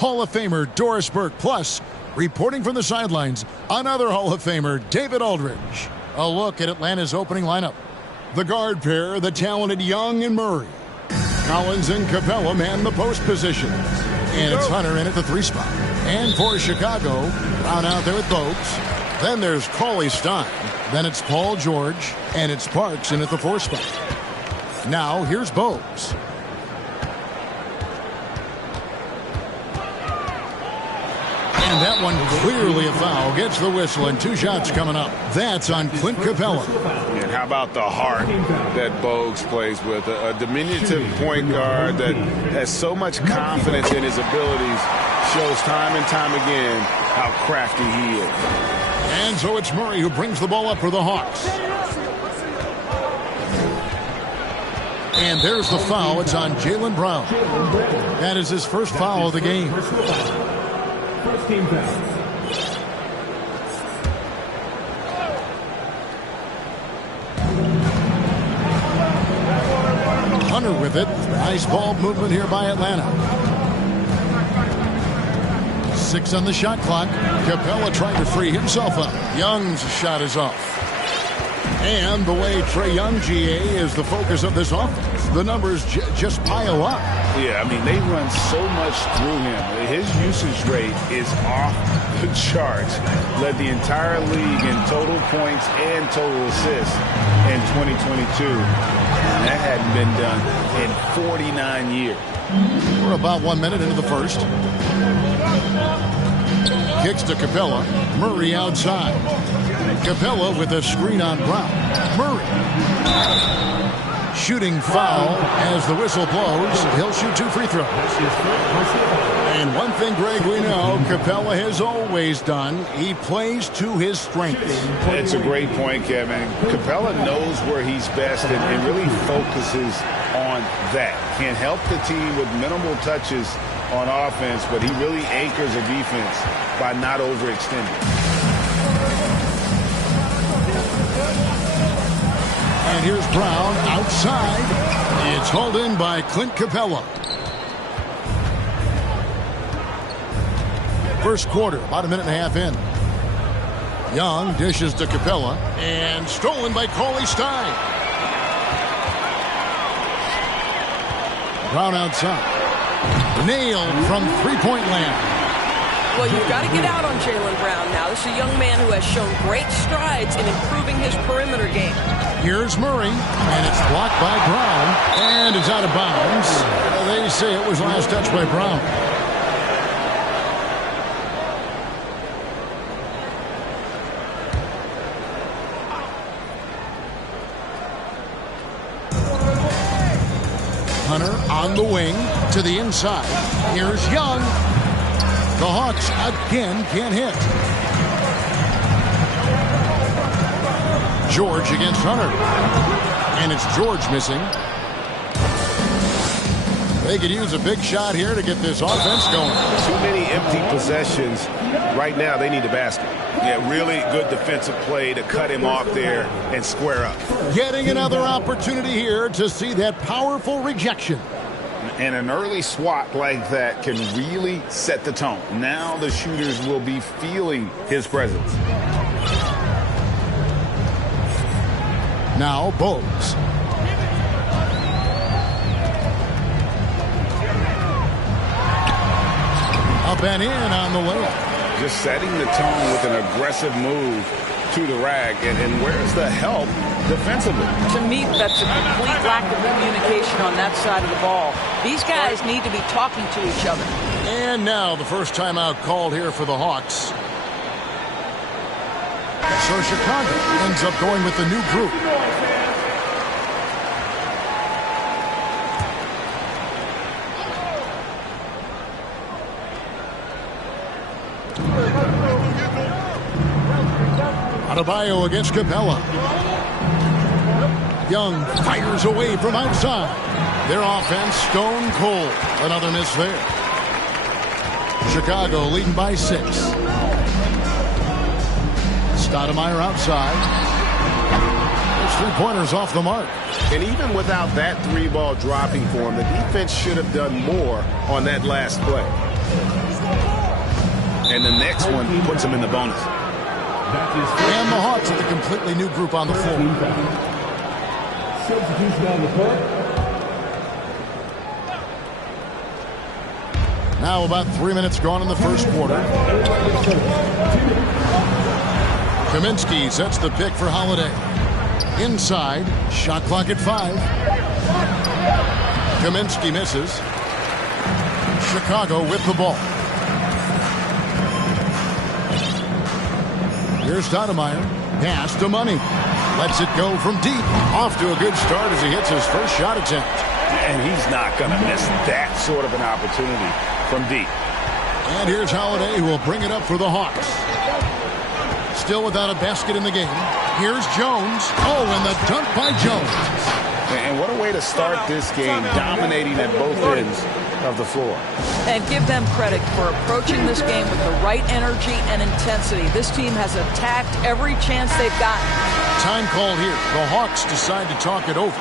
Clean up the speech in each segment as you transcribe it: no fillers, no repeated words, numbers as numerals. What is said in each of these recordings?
Hall of Famer Doris Burke. Plus, reporting from the sidelines, another Hall of Famer, David Aldridge. A look at Atlanta's opening lineup. The guard pair, the talented Young and Murray. Collins and Capella man the post positions. And it's Hunter in at the 3 spot. And for Chicago, Brown out there with Bogues. Then there's Cauley-Stein. Then it's Paul George. And it's Parks in at the 4 spot. Now here's Bogues. And that one clearly a foul. Gets the whistle and 2 shots coming up. That's on Clint Capella. And how about the heart that Bogues plays with? A diminutive point guard that has so much confidence in his abilities. Shows time and time again how crafty he is. And so it's Murray who brings the ball up for the Hawks. And there's the foul. It's on Jaylen Brown. That is his first foul of the game. First team foul. Hunter with it. Nice ball movement here by Atlanta. 6 on the shot clock. Capella trying to free himself up. Young's shot is off. And the way Trae Young, GA, is the focus of this offense. The numbers just pile up. Yeah, I mean, they run so much through him. His usage rate is off the charts. Led the entire league in total points and total assists in 2022. And that hadn't been done in 49 years. We're about 1 minute into the first. Kicks to Capella. Murray outside. Capella with a screen on Brown. Murray. Shooting foul as the whistle blows. He'll shoot 2 free throws. And one thing, Greg, we know Capella has always done. He plays to his strengths. It's a great point, Kevin. Capella knows where he's best and really focuses on that. Can help the team with minimal touches on offense, but he really anchors a defense by not overextending. And here's Brown outside. It's hauled in by Clint Capella. First quarter, about 1.5 minutes in. Young dishes to Capella. And stolen by Cauley-Stein. Brown outside. Nailed from three-point land. Well, you've got to get out on Jaylen Brown now. This is a young man who has shown great strides in improving his perimeter game. Here's Murray, and it's blocked by Brown, and it's out of bounds. They say it was last touch by Brown. Hunter on the wing to the inside. Here's Young. The Hawks again can't hit. George against Hunter. And it's George missing. They could use a big shot here to get this offense going. Too many empty possessions. Right now, they need a basket. Yeah, really good defensive play to cut him off there and square up. Getting another opportunity here to see that powerful rejection. And an early swat like that can really set the tone. Now the shooters will be feeling his presence. Now Bogues. Up and in on the layup. Just setting the tone with an aggressive move to the rack. And where's the help defensively? To me, that's a complete lack of communication on that side of the ball. These guys need to be talking to each other. And now the first timeout called here for the Hawks. So Chicago ends up going with the new group. Adebayo against Capella. Young fires away from outside. Their offense stone cold. Another miss there. Chicago leading by 6. Stoudemire outside. Those 3-pointers off the mark. And even without that 3-ball dropping for him, the defense should have done more on that last play. And the next one puts him in the bonus. And the Hawks with a completely new group on the floor. Substitution on the court. Now about 3 minutes gone in the first quarter. Kaminsky sets the pick for Holiday. Inside, shot clock at 5. Kaminsky misses. Chicago with the ball. Here's Stoudemire. Pass to Money. Lets it go from deep. Off to a good start as he hits his first shot attempt. And he's not going to miss that sort of an opportunity from deep. And here's Holiday, who will bring it up for the Hawks. Still without a basket in the game. Here's Jones. Oh, and the dunk by Jones. And what a way to start this game, dominating at both ends of the floor. And give them credit for approaching this game with the right energy and intensity. This team has attacked every chance they've gotten. Time called here. The Hawks decide to talk it over.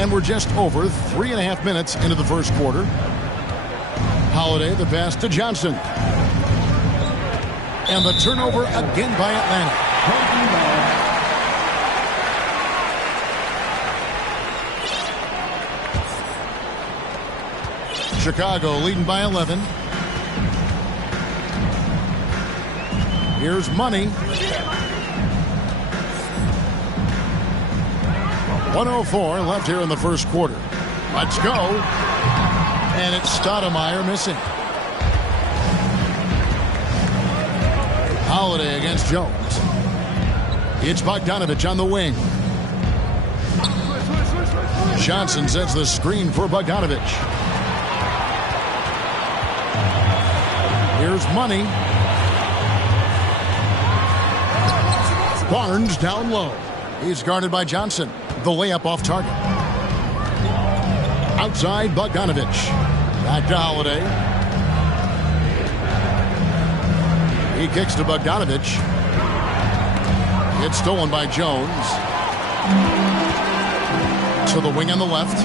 And we're just over 3.5 minutes into the first quarter. Holiday, the pass to Johnson. And the turnover again by Atlanta. Chicago leading by 11. Here's Money. 1:04 left here in the first quarter. Let's go. And it's Stoudemire missing. Holiday against Jones. It's Bogdanovich on the wing. Johnson sets the screen for Bogdanovich. Here's Money. Barnes down low. He's guarded by Johnson. The layup off target. Outside, Bogdanovich. Back to Holiday. He kicks to Bogdanovich. It's stolen by Jones. To the wing on the left.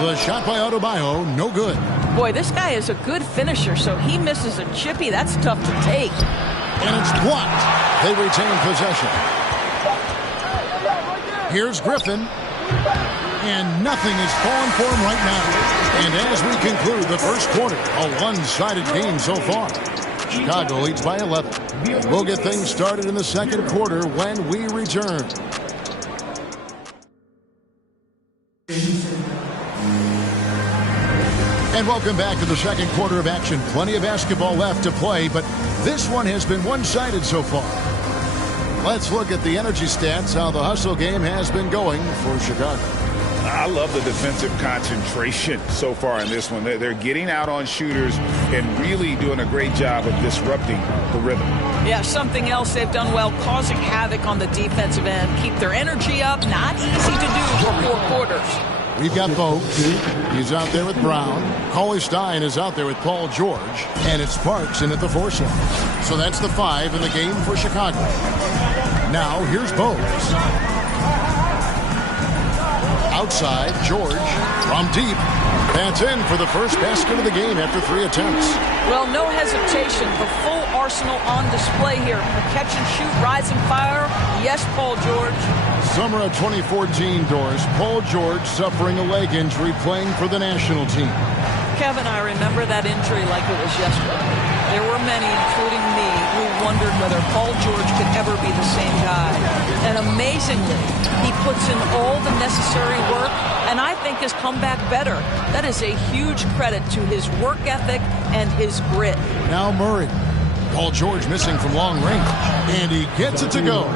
The shot by Adebayo, no good. Boy, this guy is a good finisher, so he misses a chippy. That's tough to take. And it's blocked. They retain possession. Here's Griffin. And nothing is falling for him right now. And as we conclude the first quarter, a one-sided game so far. Chicago leads by 11. We'll get things started in the second quarter when we return. And welcome back to the second quarter of action. Plenty of basketball left to play, but this one has been one-sided so far. Let's look at the energy stats, how the hustle game has been going for Chicago. I love the defensive concentration so far in this one. They're getting out on shooters and really doing a great job of disrupting the rhythm. Yeah, something else they've done well, causing havoc on the defensive end. Keep their energy up. Not easy to do for 4 quarters. We've got Bogut. He's out there with Brown. Cauley Stein is out there with Paul George. And it's Sparks in at the 4 slot. So that's the 5 in the game for Chicago. Now, here's Bogut. Outside, George from deep. That's in for the first basket of the game after 3 attempts. Well, no hesitation. The full arsenal on display here. Catch and shoot, rise and fire. Yes, Paul George. Summer of 2014, Doris. Paul George suffering a leg injury playing for the national team. Kevin, I remember that injury like it was yesterday. There were many, including me, who wondered whether Paul George could ever be the same guy. And amazingly, he puts in all the necessary work, and I think has come back better. That is a huge credit to his work ethic and his grit. Now Murray. Paul George missing from long range, and he gets it to go.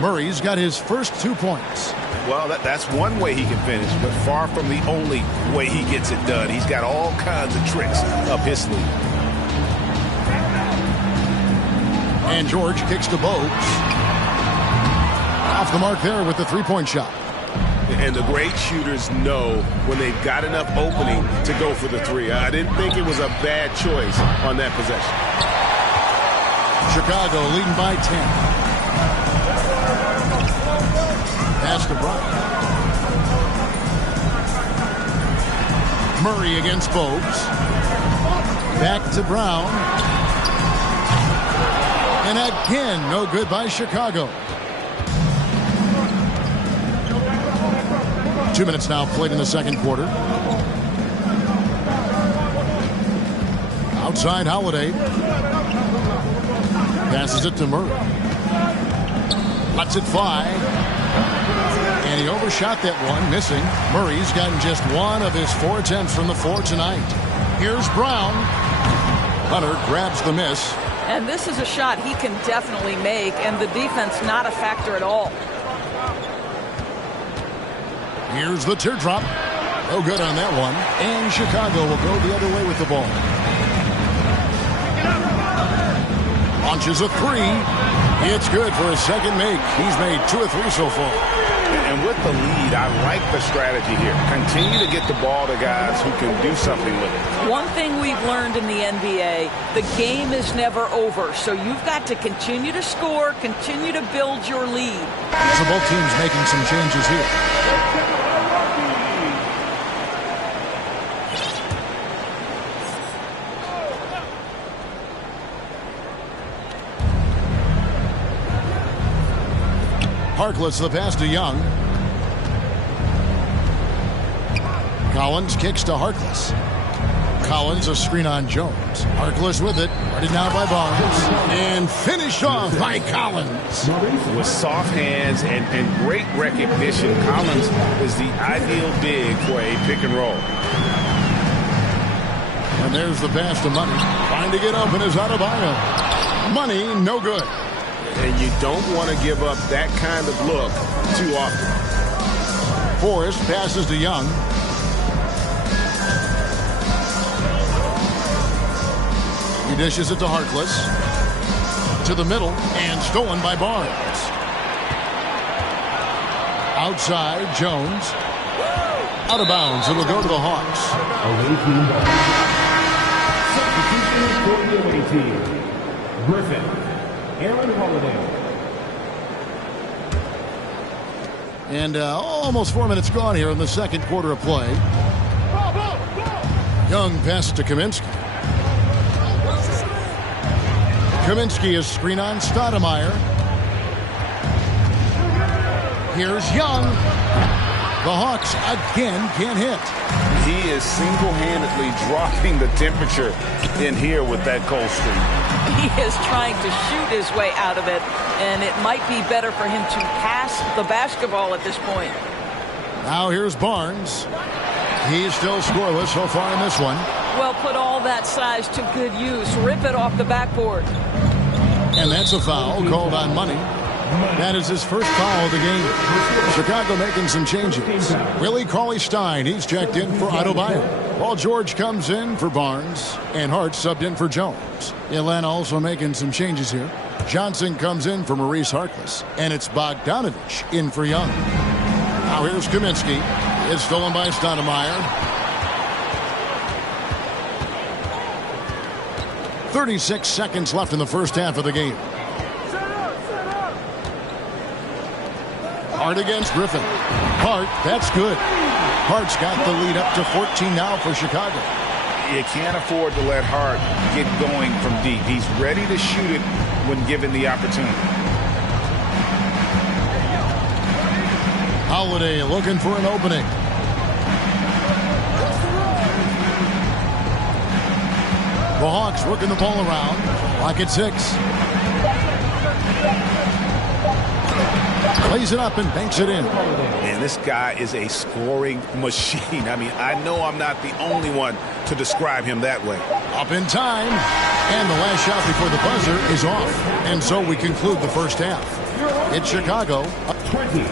Murray's got his first 2 points. Well, that's one way he can finish, but far from the only way he gets it done. He's got all kinds of tricks up his sleeve. And George kicks to Bogut. Off the mark there with the 3-point shot. And the great shooters know when they've got enough opening to go for the 3. I didn't think it was a bad choice on that possession. Chicago leading by 10. Pass to Bryant. Murray against Bogues. Back to Brown. And again, no good by Chicago. 2 minutes now played in the second quarter. Outside Holiday. Passes it to Murray. Lets it fly. And he overshot that one, missing. Murray's gotten just one of his 4 attempts from the floor tonight. Here's Brown. Hunter grabs the miss. And this is a shot he can definitely make, and the defense not a factor at all. Here's the teardrop. No good on that one. And Chicago will go the other way with the ball. Launches a 3. It's good for a second make. He's made 2 or 3 so far. And with the lead, I like the strategy here. Continue to get the ball to guys who can do something with it. One thing we've learned in the NBA, the game is never over. So you've got to continue to score, continue to build your lead. So both teams making some changes here. Harkless the pass to Young. Collins kicks to Harkless. Collins a screen on Jones. Harkless with it. Guarded now by Barnes. And finished off by Collins. With soft hands and great recognition, Collins is the ideal big for a pick and roll. And there's the pass to Money. Trying to get open is Adebayo. Money, no good. And you don't want to give up that kind of look too often. Forrest passes to Young. He dishes it to Harkless. To the middle and stolen by Barnes. Outside, Jones. Out of bounds. It'll go to the Hawks. Substitution for the away team. Griffin. Aaron Holiday. And almost 4 minutes gone here in the second quarter of play. Young passes to Kaminsky. Kaminsky is screen on Stoudemire. Here's Young. The Hawks again can't hit. He is single-handedly dropping the temperature in here with that cold streak. He is trying to shoot his way out of it, and it might be better for him to pass the basketball at this point. Now here's Barnes. He's still scoreless so far in this one. Well, put all that size to good use. Rip it off the backboard. And that's a foul called on Money. That is his first foul of the game. Chicago making some changes. Willie Cauley-Stein, he's checked in for Adebayo. Paul George comes in for Barnes, and Hart subbed in for Jones. Atlanta also making some changes here. Johnson comes in for Maurice Harkless, and it's Bogdanovich in for Young. Now here's Kaminsky. It's stolen by Stoudemire. 36 seconds left in the first half of the game. Hart against Griffin. Hart, that's good. Hart's got the lead up to 14 now for Chicago. You can't afford to let Hart get going from deep. He's ready to shoot it when given the opportunity. Holiday looking for an opening. The Hawks working the ball around. Clock at 6. Plays it up and banks it in. And this guy is a scoring machine. I mean, I know I'm not the only one to describe him that way. Up in time. And the last shot before the buzzer is off. And so we conclude the first half. It's Chicago. 20.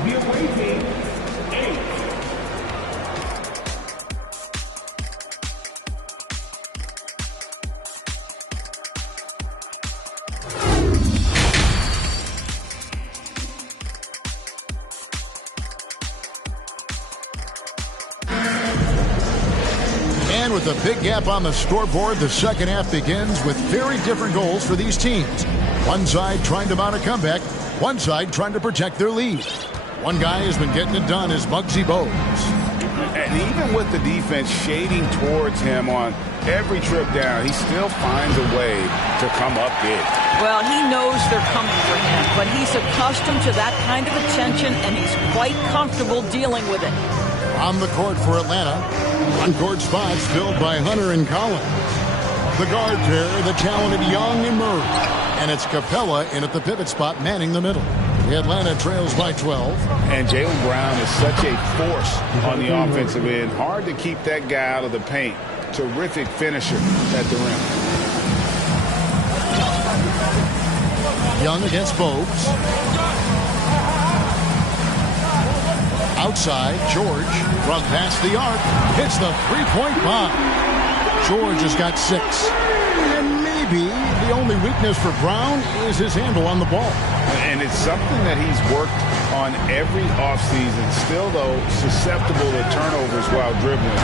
The away team, 8. And with a big gap on the scoreboard, the second half begins with very different goals for these teams. One side trying to mount a comeback, one side trying to protect their lead. One guy has been getting it done is Muggsy Bogues. And even even with the defense shading towards him on every trip down, he still finds a way to come up big. Well, he knows they're coming for him, but he's accustomed to that kind of attention, and he's quite comfortable dealing with it. On the court for Atlanta, on-court spots filled by Hunter and Collins. The guard pair, the talented Young and Murray. And it's Capella in at the pivot spot, manning the middle. The Atlanta trails by 12. And Jaylen Brown is such a force on the offensive end. Hard to keep that guy out of the paint. Terrific finisher at the rim. Young against Bogues. Outside, George from past the arc hits the three-point bomb. George has got 6. And maybe the only weakness for Brown is his handle on the ball. And it's something that he's worked on every offseason. Still, though, susceptible to turnovers while dribbling.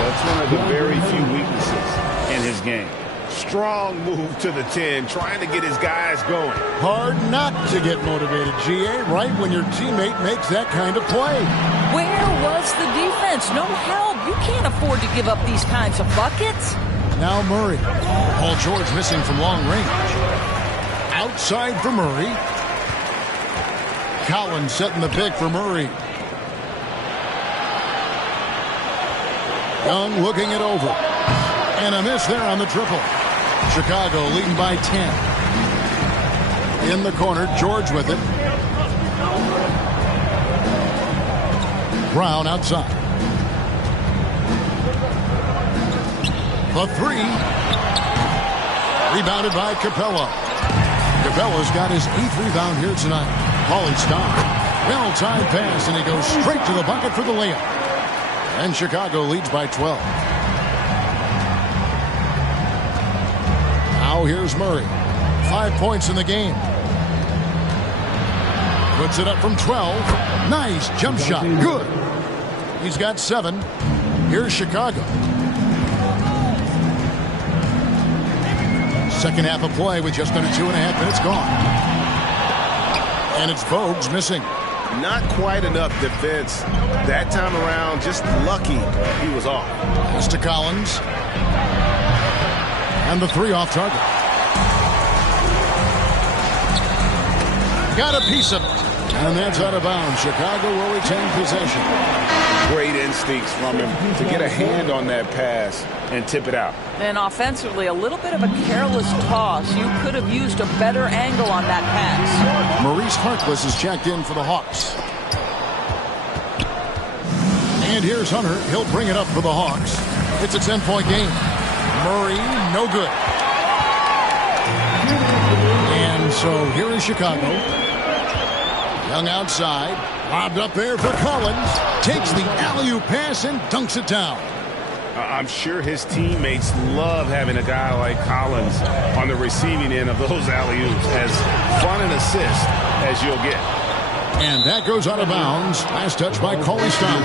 That's one of the very few weaknesses in his game. Strong move to the 10, trying to get his guys going. Hard not to get motivated, GA, right when your teammate makes that kind of play. Where was the defense? No help. You can't afford to give up these kinds of buckets. Now Murray. Paul George missing from long range. Outside for Murray. Collins setting the pick for Murray. Young looking it over. And a miss there on the triple. Chicago leading by 10. In the corner, George with it. Brown outside. The 3. Rebounded by Capella. Capella's got his 8th rebound here tonight. Paulie stopped. Well-timed pass, and he goes straight to the bucket for the layup. And Chicago leads by 12. Now here's Murray. 5 points in the game. Puts it up from 12. Nice jump shot. Good. He's got 7. Here's Chicago. Second half of play with just under 2.5 minutes gone. And it's Bogues missing. Not quite enough defense that time around. Just lucky he was off. Pass to Collins. And the 3 off target. Got a piece of it. And that's out of bounds. Chicago will retain possession. Great instincts from him to get a hand on that pass and tip it out. And offensively, a little bit of a careless toss. You could have used a better angle on that pass. Maurice Harkless is checked in for the Hawks. And here's Hunter. He'll bring it up for the Hawks. It's a 10-point game. Murray, no good. And so here is Chicago. Young outside. Lobbed up there for Collins. Takes the alley-oop pass and dunks it down. I'm sure his teammates love having a guy like Collins on the receiving end of those alley-oops. As fun an assist as you'll get. And that goes out of bounds. Last touch by Cauley Stein.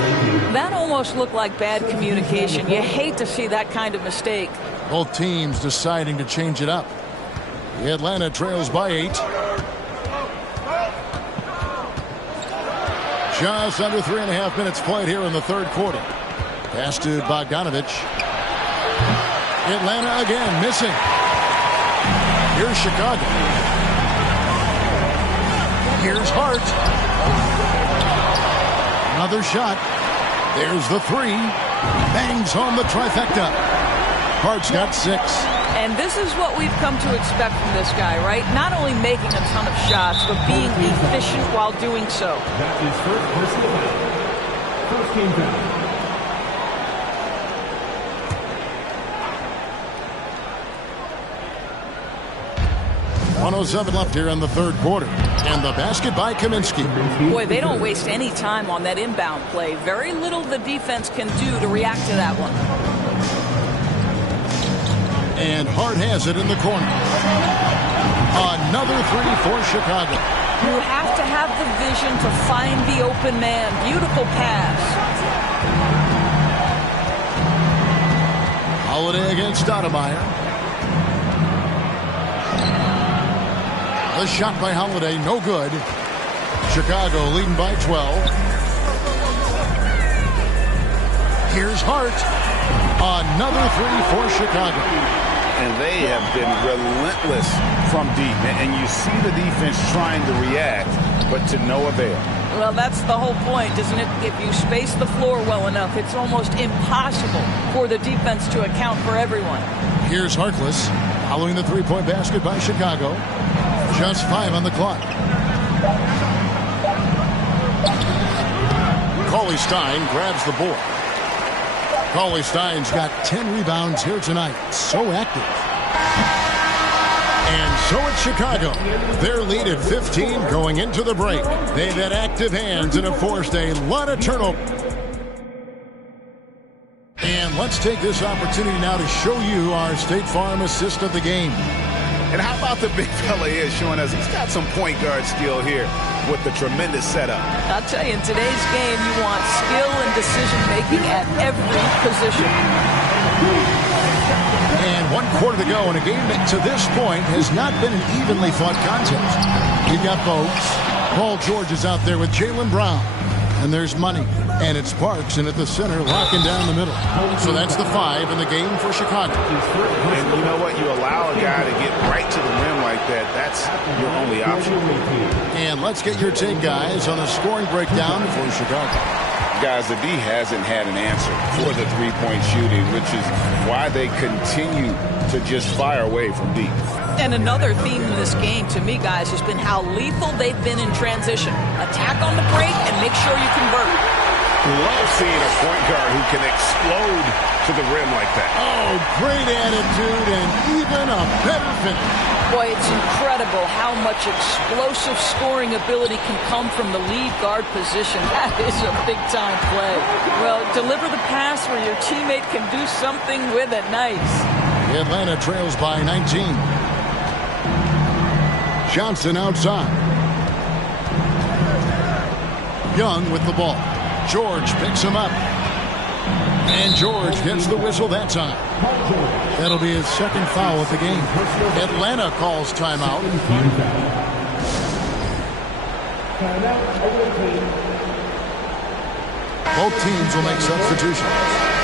That almost looked like bad communication. You hate to see that kind of mistake. Both teams deciding to change it up. The Atlanta trails by 8. Just under 3.5 minutes played here in the third quarter. Pass to Bogdanovich. Atlanta again missing. Here's Chicago. Here's Hart. Another shot. There's the 3. Bangs home the trifecta. Hart's got 6. And this is what we've come to expect from this guy, right? Not only making a ton of shots, but being efficient while doing so. That's his first personal foul. First team foul. 1:07 left here in the third quarter. And the basket by Kaminsky. Boy, they don't waste any time on that inbound play. Very little the defense can do to react to that one. And Hart has it in the corner. Another 3 for Chicago. You have to have the vision to find the open man. Beautiful pass. Holiday against Stoudemire. The shot by Holiday, no good. Chicago leading by 12. Here's Hart. Another three for Chicago. And they have been relentless from deep. And you see the defense trying to react, but to no avail. Well, that's the whole point, isn't it? If you space the floor well enough, it's almost impossible for the defense to account for everyone. Here's Harkless following the three-point basket by Chicago. Just 5 on the clock. Cauley-Stein grabs the board. Cauley-Stein's got 10 rebounds here tonight. So active. And so it's Chicago. Their lead at 15 going into the break. They've had active hands and have forced a lot of turnover. And let's take this opportunity now to show you our State Farm assist of the game. And how about the big fella here showing us he's got some point guard skill here with the tremendous setup. I'll tell you, in today's game, you want skill and decision-making at every position. And 1 quarter to go in a game that to this point has not been an evenly fought contest. You've got Bogues. Paul George is out there with Jaylen Brown. And there's Money. And it's Parks in at the center, locking down the middle. So that's the 5 in the game for Chicago. And you know what? You allow a guy to get right to the rim like that. That's your only option. And let's get your take, guys, on the scoring breakdown for Chicago. Guys, the D hasn't had an answer for the three-point shooting, which is why they continue to just fire away from deep. And another theme in this game, to me, guys, has been how lethal they've been in transition. Attack on the break and make sure you convert. Love seeing a point guard who can explode to the rim like that. Oh, great attitude and even a better finish. Boy, it's incredible how much explosive scoring ability can come from the lead guard position. That is a big-time play. Well, deliver the pass where your teammate can do something with it. Nice. Atlanta trails by 19. Johnson outside. Young with the ball. George picks him up. And George gets the whistle that time. That'll be his second foul of the game. Atlanta calls timeout. Both teams will make substitutions.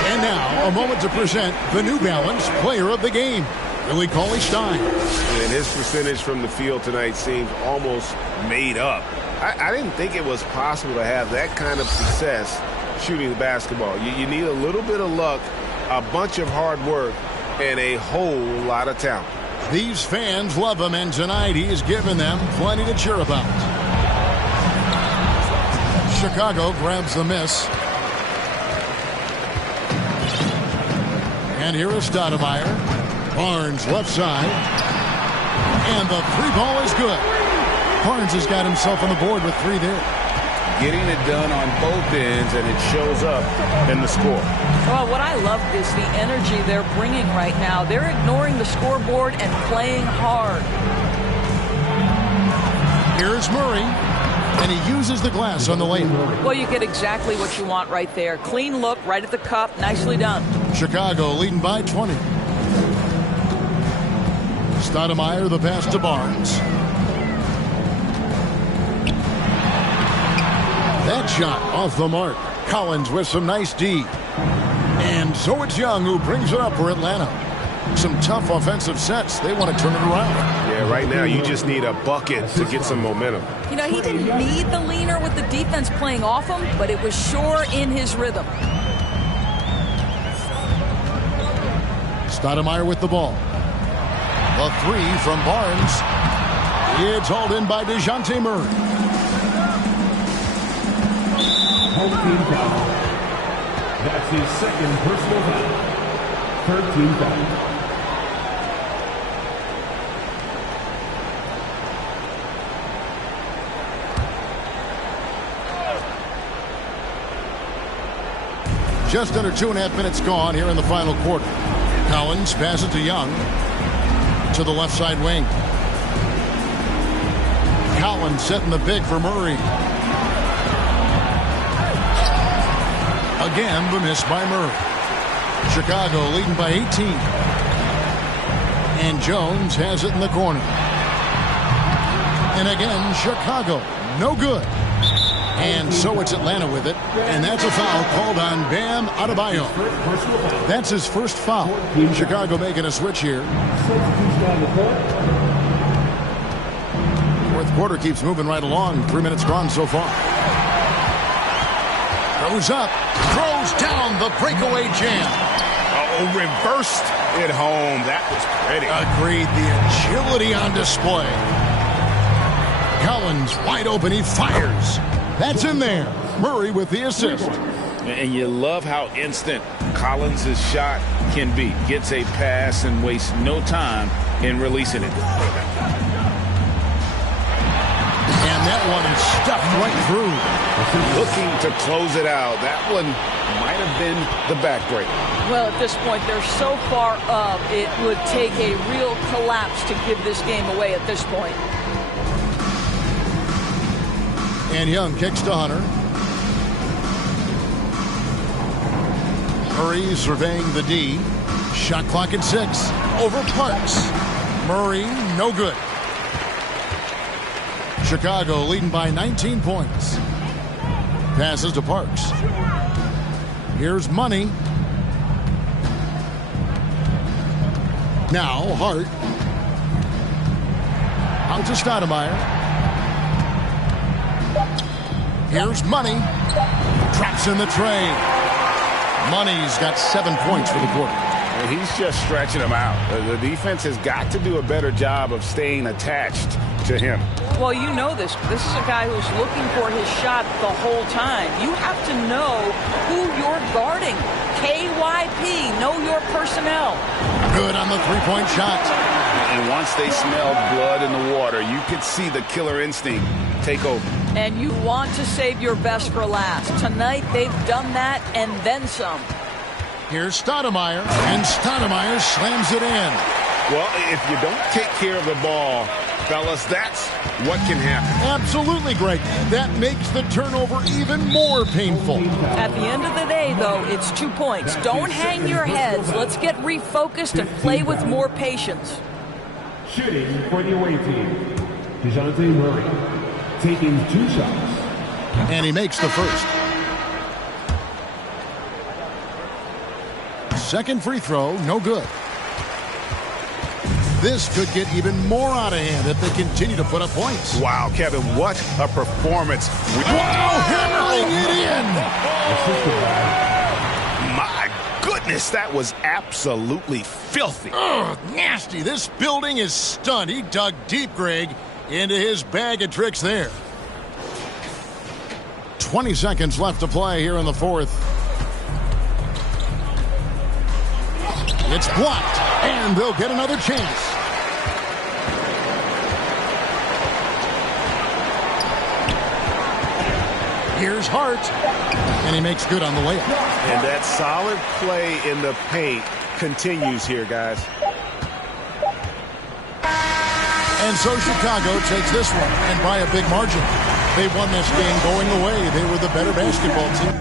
And now, a moment to present the New Balance Player of the Game, Willie Cauley-Stein. And his percentage from the field tonight seems almost made up. I didn't think it was possible to have that kind of success shooting the basketball. You need a little bit of luck, a bunch of hard work, and a whole lot of talent. These fans love him, and tonight he's given them plenty to cheer about. Chicago grabs the miss. And here is Stoudemire. Barnes left side. And the three ball is good. Barnes has got himself on the board with 3 there. Getting it done on both ends, and it shows up in the score. Well, what I love is the energy they're bringing right now. They're ignoring the scoreboard and playing hard. Here's Murray, and he uses the glass on the lane. Well, you get exactly what you want right there. Clean look, right at the cup. Nicely done. Chicago leading by 20. Stoudemire, the pass to Barnes. That shot off the mark. Collins with some nice D. And so it's Young who brings it up for Atlanta. Some tough offensive sets. They want to turn it around. Yeah, right now you just need a bucket to get some momentum. You know, he didn't need the leaner with the defense playing off him, but it was sure in his rhythm. Stoudemire with the ball. The 3 from Barnes. It's hauled in by DeJounte Murray. Home team foul. That's his second personal foul. 13 fouls. Just under 2.5 minutes gone here in the final quarter. Collins passes to Young. To the left side wing. Collins setting the big for Murray. Again, the miss by Murray. Chicago leading by 18. And Jones has it in the corner. And again, Chicago, no good. And so it's Atlanta with it. And that's a foul called on Bam Adebayo. That's his first foul. Chicago making a switch here. Fourth quarter keeps moving right along. 3 minutes gone so far. Goes up. Throws down the breakaway jam. Oh, reversed it home. That was pretty. Agreed. The agility on display. Collins wide open. He fires. That's in there. Murray with the assist. And you love how instant Collins' shot can be. Gets a pass and wastes no time in releasing it. And that one is stuffed right through. Looking to close it out. That one might have been the backbreaker. Well, at this point, they're so far up, it would take a real collapse to give this game away at this point. And Young kicks to Hunter. Murray surveying the D. Shot clock at 6. Over Parks. Murray, no good. Chicago leading by 19 points. Passes to Parks. Here's Money. Now Hart. Out to Stoudemire. Here's Money. Drops in the tray. Money's got 7 points for the quarter. He's just stretching them out. The defense has got to do a better job of staying attached to him. Well, you know this. This is a guy who's looking for his shot the whole time. You have to know who you're guarding. KYP, know your personnel. Good on the three-point shot. And once they smelled blood in the water, you could see the killer instinct take over. And you want to save your best for last. Tonight, they've done that and then some. Here's Stoudemire, and Stoudemire slams it in. Well, if you don't take care of the ball, fellas, that's what can happen. Absolutely, Greg. That makes the turnover even more painful. At the end of the day, though, it's 2 points. Don't hang your heads. Let's get refocused and play with more patience. Shooting for the away team, DeJounte Murray, taking 2 shots. And he makes the first. Second free throw, no good. This could get even more out of hand if they continue to put up points. Wow, Kevin, what a performance. Wow, hammering it in. My goodness, that was absolutely filthy. Ugh, nasty. This building is stunned. He dug deep, Greg, into his bag of tricks there. 20 seconds left to play here in the fourth. It's blocked, and they'll get another chance. Here's Hart, and he makes good on the layup. And that solid play in the paint continues here, guys. And so Chicago takes this one, and by a big margin. They won this game going away. They were the better basketball team.